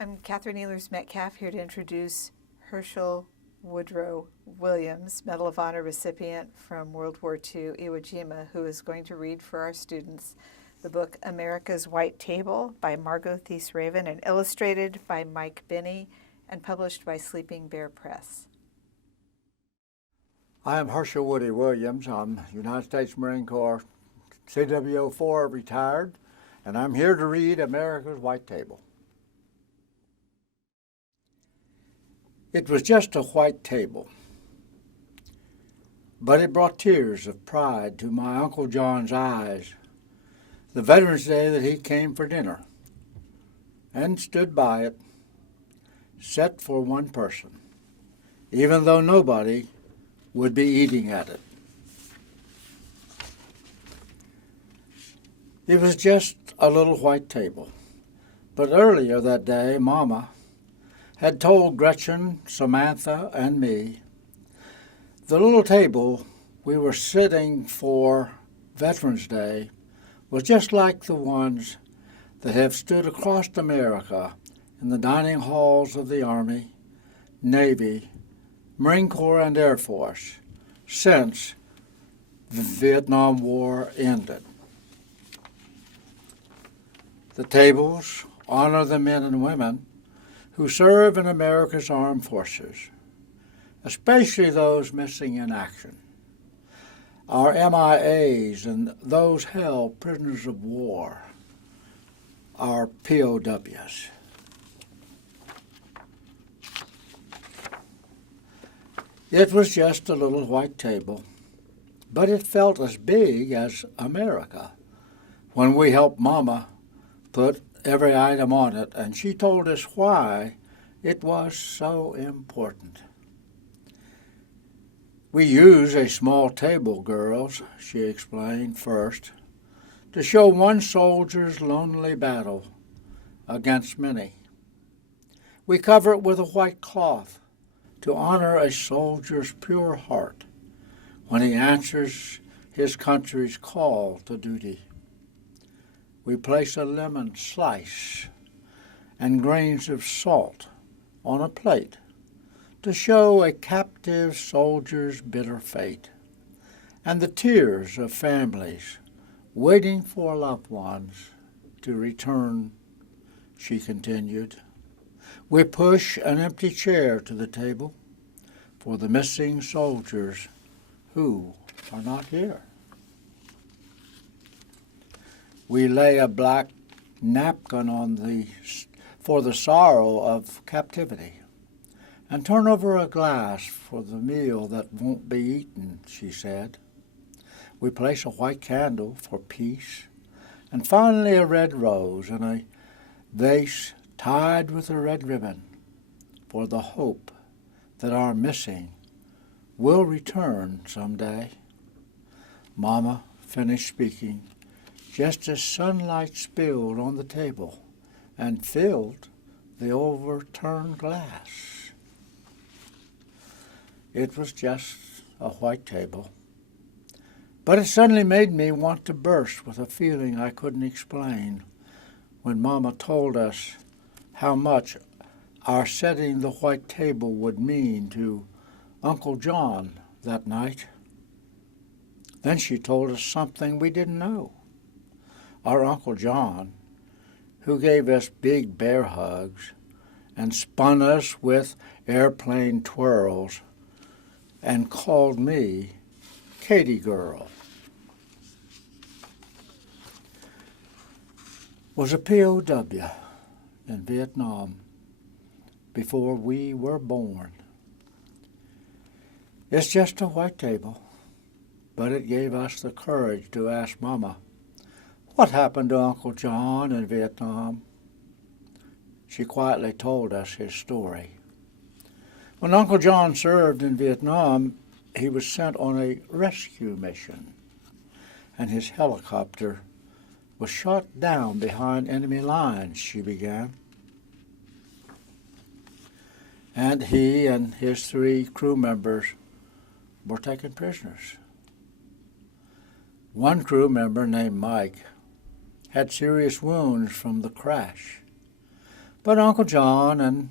I'm Catherine Ehlers-Metcalf, here to introduce Herschel Woodrow Williams, Medal of Honor recipient from World War II, Iwo Jima, who is going to read for our students the book America's White Table by Margot Thies Raven and illustrated by Mike Binney and published by Sleeping Bear Press. I am Herschel Woody Williams. I'm United States Marine Corps CWO4 retired, and I'm here to read America's White Table. It was just a white table, but it brought tears of pride to my Uncle John's eyes the Veterans Day that he came for dinner and stood by it, set for one person, even though nobody would be eating at it. It was just a little white table, but earlier that day, Mama had told Gretchen, Samantha, and me the little table we were sitting for Veterans Day was just like the ones that have stood across America in the dining halls of the Army, Navy, Marine Corps, and Air Force since the Vietnam War ended. The tables honor the men and women who serve in America's armed forces, especially those missing in action, our MIAs and those held prisoners of war, our POWs. It was just a little white table, but it felt as big as America when we helped Mama put every item on it, and she told us why it was so important. We use a small table, girls, she explained first, to show one soldier's lonely battle against many. We cover it with a white cloth to honor a soldier's pure heart when he answers his country's call to duty. We place a lemon slice and grains of salt on a plate to show a captive soldier's bitter fate and the tears of families waiting for loved ones to return, she continued. We push an empty chair to the table for the missing soldiers who are not here. We lay a black napkin for the sorrow of captivity and turn over a glass for the meal that won't be eaten, she said. We place a white candle for peace and finally a red rose in a vase tied with a red ribbon for the hope that our missing will return someday. Mama finished speaking just as sunlight spilled on the table and filled the overturned glass. It was just a white table, but it suddenly made me want to burst with a feeling I couldn't explain when Mama told us how much our setting the white table would mean to Uncle John that night. Then she told us something we didn't know. Our Uncle John, who gave us big bear hugs and spun us with airplane twirls and called me Katie Girl, was a POW in Vietnam before we were born. It's just a white table, but it gave us the courage to ask Mama, what happened to Uncle John in Vietnam? She quietly told us his story. When Uncle John served in Vietnam, he was sent on a rescue mission, and his helicopter was shot down behind enemy lines, she began. And he and his 3 crew members were taken prisoners. One crew member named Mike had serious wounds from the crash, But Uncle John and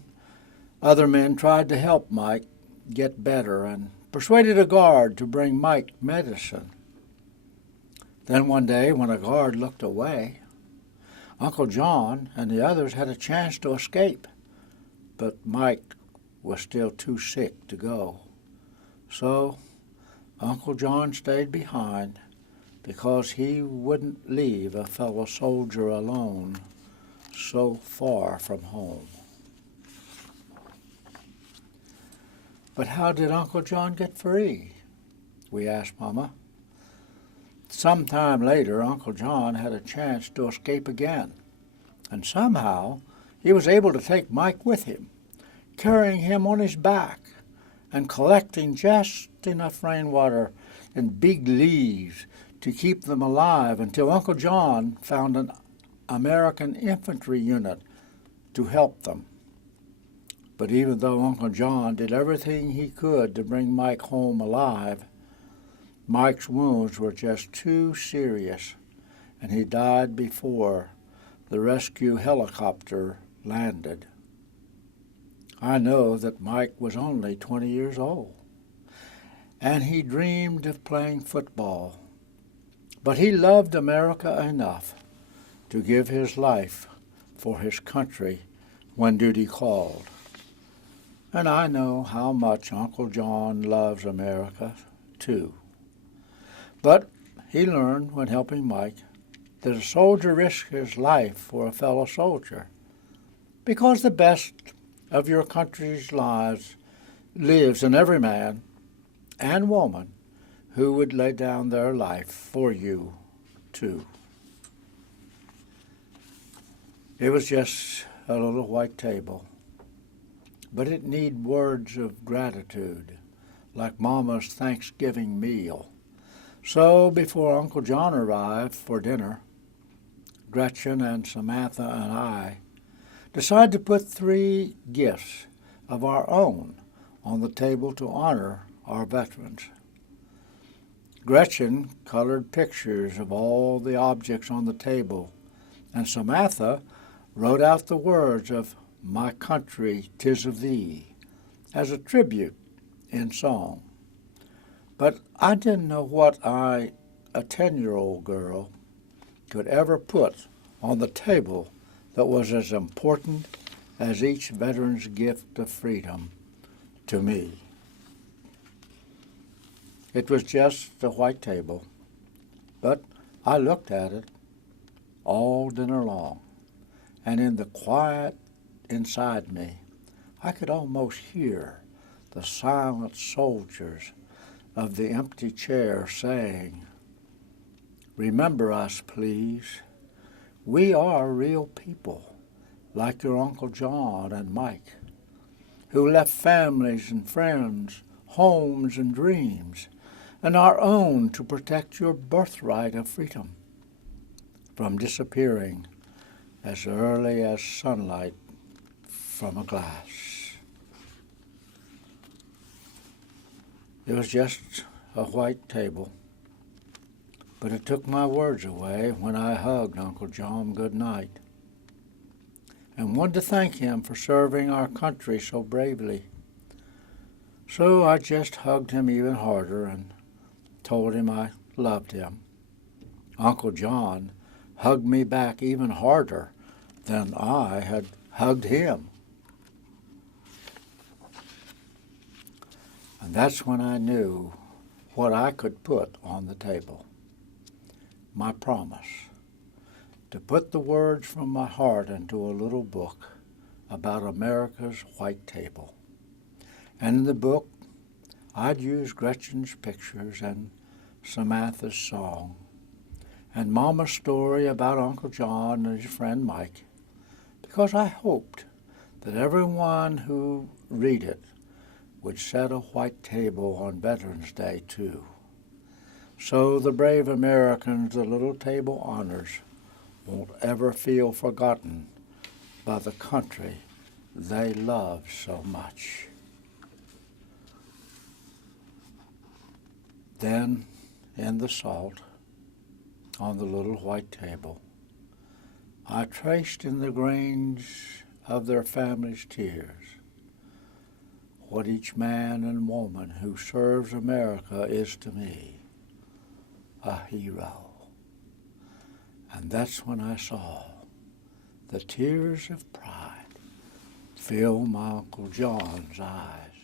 other men tried to help Mike get better and persuaded a guard to bring Mike medicine. Then one day, when a guard looked away, Uncle John and the others had a chance to escape, but Mike was still too sick to go. So Uncle John stayed behind because he wouldn't leave a fellow soldier alone so far from home. But how did Uncle John get free? We asked Mama. Sometime later, Uncle John had a chance to escape again, and somehow he was able to take Mike with him, carrying him on his back and collecting just enough rainwater and big leaves to keep them alive until Uncle John found an American infantry unit to help them. But even though Uncle John did everything he could to bring Mike home alive, Mike's wounds were just too serious, and he died before the rescue helicopter landed. I know that Mike was only 20 years old, and he dreamed of playing football, but he loved America enough to give his life for his country when duty called. And I know how much Uncle John loves America, too. But he learned when helping Mike that a soldier risks his life for a fellow soldier, because the best of your country's lives lives in every man and woman who would lay down their life for you, too. It was just a little white table, but it needed words of gratitude, like Mama's Thanksgiving meal. So before Uncle John arrived for dinner, Gretchen and Samantha and I decided to put 3 gifts of our own on the table to honor our veterans. Gretchen colored pictures of all the objects on the table, and Samantha wrote out the words of "My Country, 'Tis of Thee" as a tribute in song. But I didn't know what a 10-year-old girl, could ever put on the table that was as important as each veteran's gift of freedom to me. It was just a white table, but I looked at it all dinner long, and in the quiet inside me, I could almost hear the silent soldiers of the empty chair saying, "Remember us, please. We are real people, like your Uncle John and Mike, who left families and friends, homes and dreams, and our own to protect your birthright of freedom from disappearing as early as sunlight from a glass." It was just a white table, but it took my words away when I hugged Uncle John good night and wanted to thank him for serving our country so bravely. So I just hugged him even harder and told him I loved him. Uncle John hugged me back even harder than I had hugged him. And that's when I knew what I could put on the table. My promise to put the words from my heart into a little book about America's white table. And in the book, I'd use Gretchen's pictures and Samantha's song and Mama's story about Uncle John and his friend Mike, because I hoped that everyone who read it would set a white table on Veterans Day, too. So the brave Americans the little table honors won't ever feel forgotten by the country they love so much. Then, in the salt on the little white table, I traced in the grains of their family's tears. What each man and woman who serves America is to me, a hero. And that's when I saw the tears of pride fill my Uncle John's eyes.